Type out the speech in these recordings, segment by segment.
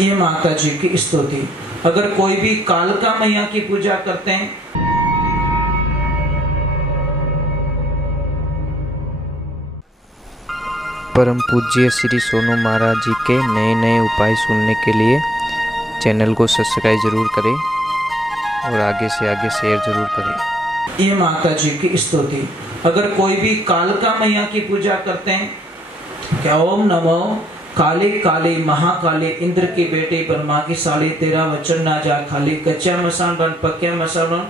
ये माता जी की स्तुति। अगर कोई भी कालका मैया की पूजा करते हैं, परम पूज्य श्री सोनू महाराज जी के नए नए उपाय सुनने के लिए चैनल को सब्सक्राइब जरूर करें और आगे से आगे शेयर जरूर करें। ये माता जी की स्तुति। अगर कोई भी कालका मैया की पूजा करते हैं, क्या ओम नमो काली काली महाकाली इंद्र की बेटी ब्रह्मा की साली, तेरा वचन ना जा खाली, कच्चा मसान बन पक्या मसान बन,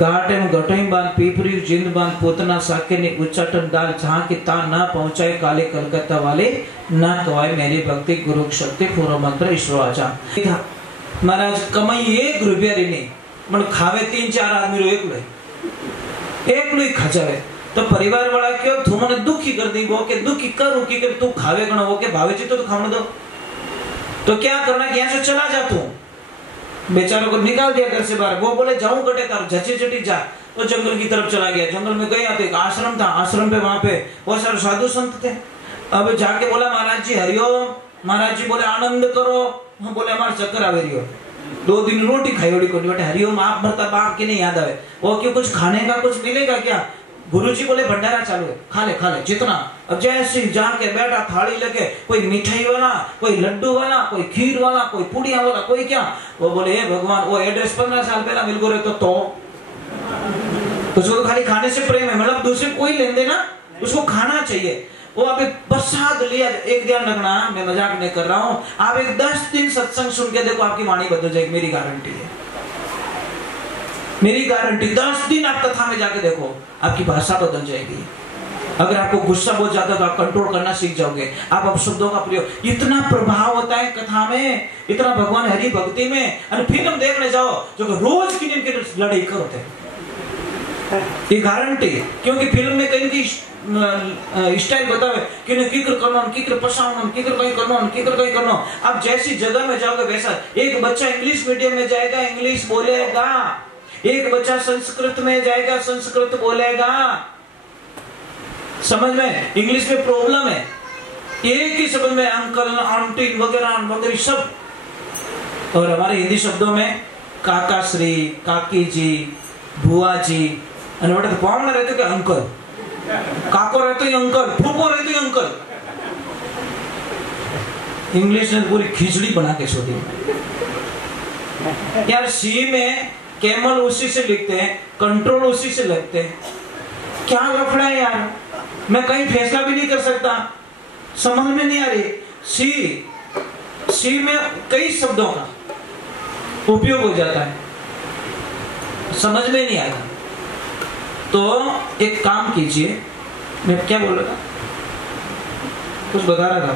घाटे में घटोई बांध, पीपरी जिंद बांध, पोतना साके ने उच्चाटन डाल, जहाँ की ता ना पहुंचाए काले कलकत्ता वाले, ना कवाए मेरी भक्ति गुरु शक्ति पूर्व मंत्र ईश्वर आचा। महाराज कमाई एक रुपया नहीं, मन खावे 3-4 आदमी रो एक लो खजावे, तो परिवार वाला क्यों तू मने दुखी कर दी, वो के दुखी करूं कि तू खावे गणो, वो के भावे ची तो खाने दो। तो क्या करना कि यहाँ से चला जा, तू बेचारों को निकाल दिया घर से बाहर। वो बोले जाऊं कटे तार झचे झटी जा, तो जंगल की तरफ चला गया। जंगल में गया तो एक आश्रम था, आश्रम पे वहां पे बहुत सारे साधु संत थे। अब जाके बोला महाराज जी हरिओम। महाराज जी बोले आनंद करो। हम बोले हमारे चक्कर आवे रही हो, 2 दिन रोटी खाई ओडी कोटी बेटे हरिओम आप भरता बाप के नहीं याद आवे, वो क्यों कुछ खाने का कुछ मिलेगा क्या? गुरुजी बोले भंडारा चालू है, खा ले जितना। अब जैसे जाके बैठा, थाली लगे, कोई मिठाई वाला, कोई लड्डू वाला, कोई खीर वाला, कोई पुड़िया वाला, कोई क्या। वो बोले हे भगवान, वो एड्रेस 15 साल पहला मिल गए तो उसको तो खाली खाने से प्रेम है, मतलब दूसरे कोई लेन देना, उसको खाना चाहिए। वो अभी प्रसाद लिया। एक दिन रखना, मैं मजाक नहीं कर रहा हूँ, आप एक 10 दिन सत्संग सुन के देखो, आपकी वाणी बदल जाएगी, मेरी गारंटी है, मेरी गारंटी। 10 दिन आप कथा में जाके देखो, आपकी भाषा बदल जाएगी। अगर आपको गुस्सा बहुत ज्यादा तो आप कंट्रोल करना सीख जाओगे, आप अपशब्दों का प्रयोग। इतना प्रभाव होता है कथा में, इतना भगवान हरि भक्ति में। और फिल्म देखने जाओ जो रोज की लड़ाई करते हैं, ये गारंटी। क्योंकि फिल्म में कहीं की स्टाइल बतावे कि किकर करना, किकर पसावना, किकर कहीं करना, किकर कहीं करना। अब जैसी जगह में जाओगे वैसा। एक बच्चा इंग्लिश मीडियम में जाएगा, इंग्लिश बोलेगा। एक बच्चा संस्कृत में जाएगा, संस्कृत बोलेगा। समझ में? इंग्लिश में प्रॉब्लम है, एक ही शब्द में अंकल आंटी वगैरह वगैरह सब। और हमारे हिंदी शब्दों में काका श्री, काकी जी, बुआ जी, अनवट तो पावना रहते कि अंकल, काको रहते ही अंकल, फूफो रहते ही अंकल। इंग्लिश ने पूरी खिचड़ी बना के छोड़ी यार। सी में कैमल उसी से लिखते हैं, कंट्रोल उसी से लगते हैं। क्या लफड़ा है यार, मैं कहीं फैसला भी नहीं कर सकता, समझ में नहीं आ रही। सी में कई शब्दों का उपयोग हो जाता है, समझ में नहीं आएगा। तो एक काम कीजिए, मैं क्या बोल रहा था, कुछ बता रहा था।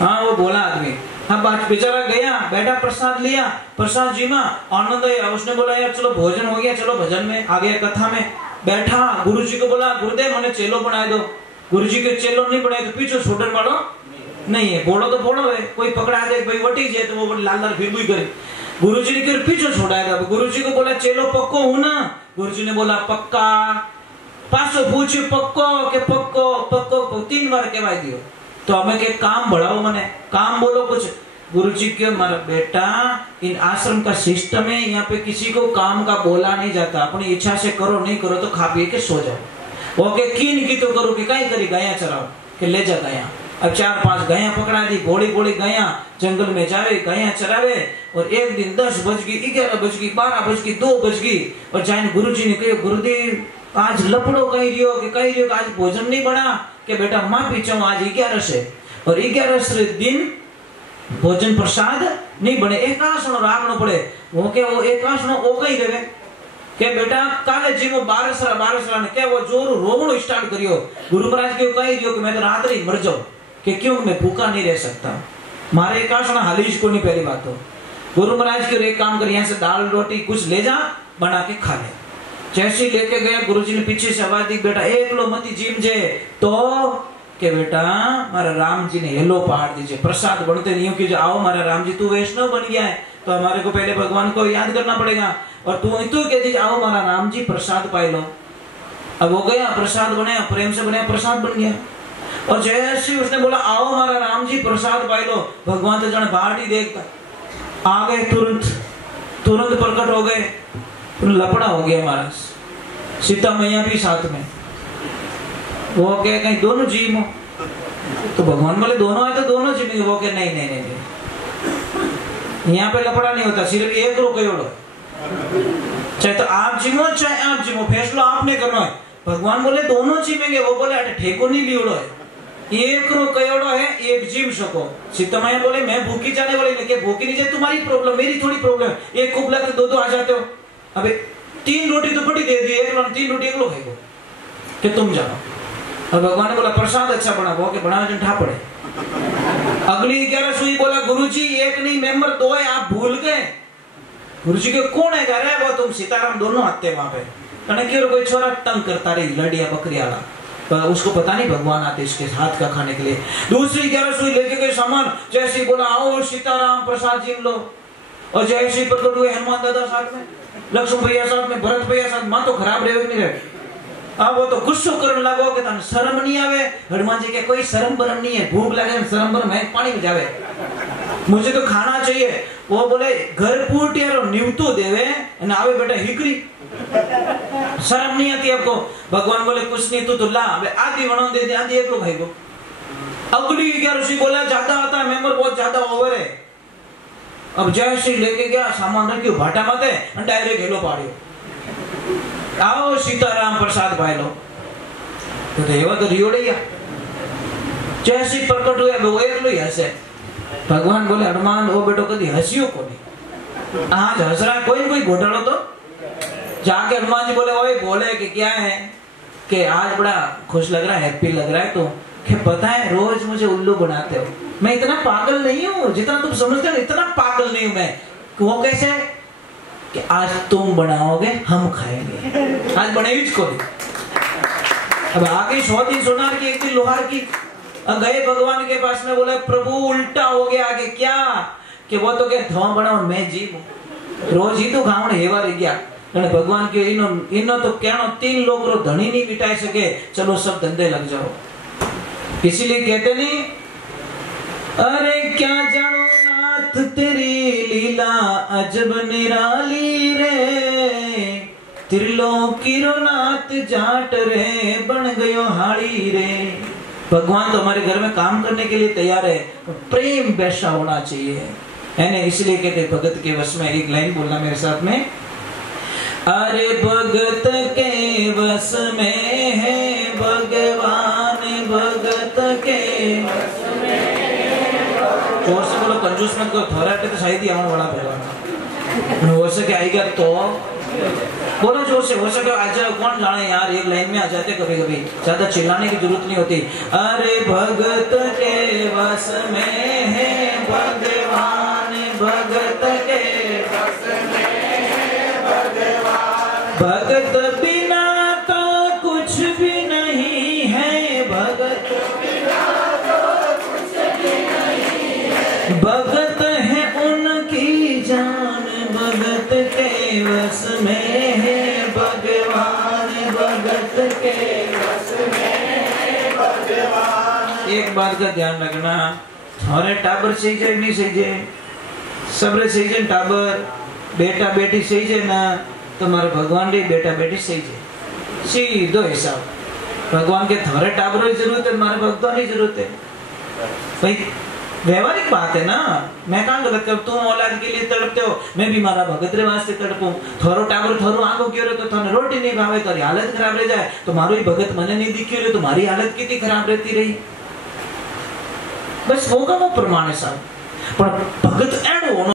हाँ वो बोला आदमी, हाँ बात बेचारा गया, बैठा, प्रसाद लिया, प्रसाद जी में आनंद आया। उसने बोला यार चलो भोजन हो गया, चलो भजन में आ गया, कथा में बैठा। गुरुजी को बोला गुरुदेव मैंने चेलो बना दो। गुरुजी के चेलो नहीं बनाए तो पीछे छोड़ने वालों नहीं है, बोलो तो बोलो है, कोई पकड़ा दे भाई वटी जाए तो वो लाल लाल फिर भी करे। गुरुजी ने पीछे छोड़ाएगा। गुरुजी को बोला चेलो पक्को हूं ना? गुरुजी ने बोला पक्का। पासो पूछे पक्को के पक्को पक्को 3 बार कहवा दियो। तो हमें के काम बढ़ाओ, मने काम बोलो कुछ। गुरुजी के मारा बेटा, इन आश्रम का सिस्टम है, यहाँ पे किसी को काम का बोला नहीं जाता। अपनी इच्छा से करो, नहीं करो तो खा पी के सो जाओ। ओके की तो करो कि कहीं करी गाया चराओ के ले जा गाया। अब 4-5 गाया पकड़ा दी, घोड़ी घोड़ी गाया जंगल में जावे, गाया चरावे। और एक दिन 10 बज गई, 11 बज गई, 12 बज गई, 2 बज गई। और जाइन गुरुजी ने कहा गुरुदेव आज लपड़ो कही रियो कि आज भोजन नहीं बना के बेटा माफी चाहूं, आज 11 से और 11 दिन भोजन प्रसाद नहीं बने। एकासनो राखनो पड़े। वो के वो एकासनो ओ कहीं रहे के बेटा काले जी वो 12 ने क्या वो जोर रोवणो स्टार्ट करियो। गुरु महाराज के कही रियो कि मैं तो रात ही मर जाऊं, कि क्यों मैं भूखा नहीं रह सकता, मारे एकासना हालीज को नहीं। पहली बात तो गुरु महाराज के एक काम कर, यहाँ से दाल रोटी कुछ ले जा, बना के खा ले। जैसे लेके गया, गुरुजी ने पीछे से आवाज दी बेटा एक लो मती जीम जे तो के बेटा मारा राम जी ने हेलो पहाड़ दीजिए। प्रसाद बनते नहीं कि आओ मारा राम जी तू वैष्णव बन गया है तो हमारे को पहले भगवान को याद करना पड़ेगा, और तू कह दीजिए आओ मारा राम जी प्रसाद पाए लो। अब हो गया, प्रसाद बनाया, प्रेम से बनाया, प्रसाद बन गया। और जैसे उसने बोला आओ हमारा राम जी प्रसाद पाई लो। भगवान तो जन बाहर देखता आ गए, तुरंत प्रकट हो गए। लपड़ा हो गया महाराज, सीता मैया भी साथ में। वो कहे कहीं दोनों जीव हो, तो भगवान बोले दोनों है तो दोनों जीवेंगे। वो कहे नहीं नहीं नहीं, यहाँ पे लपड़ा नहीं होता, सिर्फ एक रो कयोड़ो, चाहे तो आप जीवो चाहे आप जीवो, फैसला आपने करना है। भगवान बोले दोनों जीवेंगे। वो बोले अरे ठेको नहीं लियोड़ो है, एक रो कयोड़ो है, एक जीव सको। सीता मैया बोले मैं भूखी जाने वाली नहीं, भूखी नहीं जाए तुम्हारी प्रॉब्लम, मेरी थोड़ी प्रॉब्लम। एक कुबला तो दो आ जाते हो। अबे 3 रोटी तो बड़ी दे दी, 3 रोटी एक लोग खाएगो कि तुम जानो। और भगवान ने बोला प्रसाद अच्छा बना, वो के बना ठा पड़े। अगली 11 सुई बोला गुरुजी एक नहीं मेंबर 2 है, आप भूल गए। गुरुजी के कौन है? अरे वो तुम सीताराम दोनों आते वहां पे। कहने क्यों कोई छोरा तंग करता रही लड़िया बकरिया, पर उसको पता नहीं भगवान आते इसके हाथ का खाने के लिए। दूसरी 11 सुई लेके गए सामान, जैसे बोला आओ सीताराम प्रसाद जी लो। और जैसे प्रकट हुए हनुमान दादा साथ में, लक्ष्मण भैया साथ में, भरत भैया साथ। मां तो खराब रहे नहीं रहे। अब वो तो गुस्सो करने लगो कि तने शर्म नहीं आवे। हनुमान जी के कोई शर्म बरम नहीं है, भूख लगे शर्म बरम है, पानी में जावे, मुझे तो खाना चाहिए। वो बोले घर पूटियारो निवतो देवे न आवे बेटा हिकरी, शर्म नहीं आती आपको? भगवान बोले कुछ नहीं, तू तो ला आधी वणो दे दे, आधी एक लोग खाएगो। अगली 11 सी बोला ज्यादा आता है, मेंबर बहुत ज्यादा ओवर है। अब जैसे लेके गया सामान रखियो भाटा माते और डायरेक्ट हेलो पाड़ियो, आओ सीताराम प्रसाद भाई लो। तो एवा तो रियोड़िया जैसे प्रकट हुए वो एक लो हसे। भगवान बोले हनुमान वो बेटो कभी हंसियो को नहीं, आज हंस रहा है कोई कोई घोटालो। तो जाके हनुमान जी बोले ओए बोले कि क्या है कि आज बड़ा खुश लग रहा है, हैप्पी लग रहा है। तो कि पता है रोज मुझे उल्लू बनाते हो, मैं इतना पागल नहीं हूँ जितना तुम समझते हो, इतना पागल नहीं हूँ मैं। वो कैसे कि आज तुम बनाओगे हम खाएंगे, आज बनेगी कोई। अब आगे 100 दिन सोनार की 1 दिन लोहार की। गए भगवान के पास में, बोले प्रभु उल्टा हो गया। आगे क्या कि वो तो क्या धुआं बनाओ मैं जीव रोज ही तो खावण हेवा रही गया। भगवान के इनो तो कहना 3 लोग रो धनी नहीं बिठाई सके, चलो सब धंधे लग जाओ। इसीलिए कहते नहीं अरे क्या जानो नाथ तेरी लीला अजब निराली रे, त्रिलोकी रो नाथ जाट रे बन गयो हाड़ी रे। भगवान तो हमारे घर में काम करने के लिए तैयार है, प्रेम वैसा होना चाहिए है ना। इसलिए कहते भगत के वश में, एक लाइन बोलना मेरे साथ में, अरे भगत के वश में है भगवान, भगत के वश में। जोर से बोलो, कंजूस मत करो, थोड़ा तो शायद ही आने वाला भगवान हो सके आएगा तो बोलो जोर से। हो सके आज कौन जाने यार, एक लाइन में आ जाते कभी कभी, ज्यादा चिल्लाने की जरूरत नहीं होती। अरे भगत के वश में है भगवान, भगत के वश में है भगवान। भगत बिना तो कुछ भी नहीं है, भगत बिना तो कुछ भी नहीं है। भगत है उनकी जान, भगत के वश में है भगवान, भगत के वश में है भगवान। एक बात का ध्यान रखना, हमारे टाबर सही जाए नहीं सही जाए, सबरे सही जाए, टाबर बेटा बेटी सही जाए ना, तुम्हारे भगवान रे बेटा बेटी सही जाए, सीधो हिसाब। भगवान के थारे टाबरों की जरूरत है, तुम्हारे भक्तों की जरूरत है भाई, व्यवहारिक बात है ना। मैं कहाँ गलत कर, तुम औलाद के लिए तड़पते हो, मैं भी मारा भगत रे वास्ते तड़पूं। थोरो टाबर थोरो आंखों क्यों रे, तो थाने रोटी नहीं खावे तो हालत खराब रह जाए, तो मारो ही भगत मने नहीं दिखी रे, तुम्हारी हालत कितनी खराब रहती रही। बस होगा वो प्रमाण है साहब, पर भगत एड होना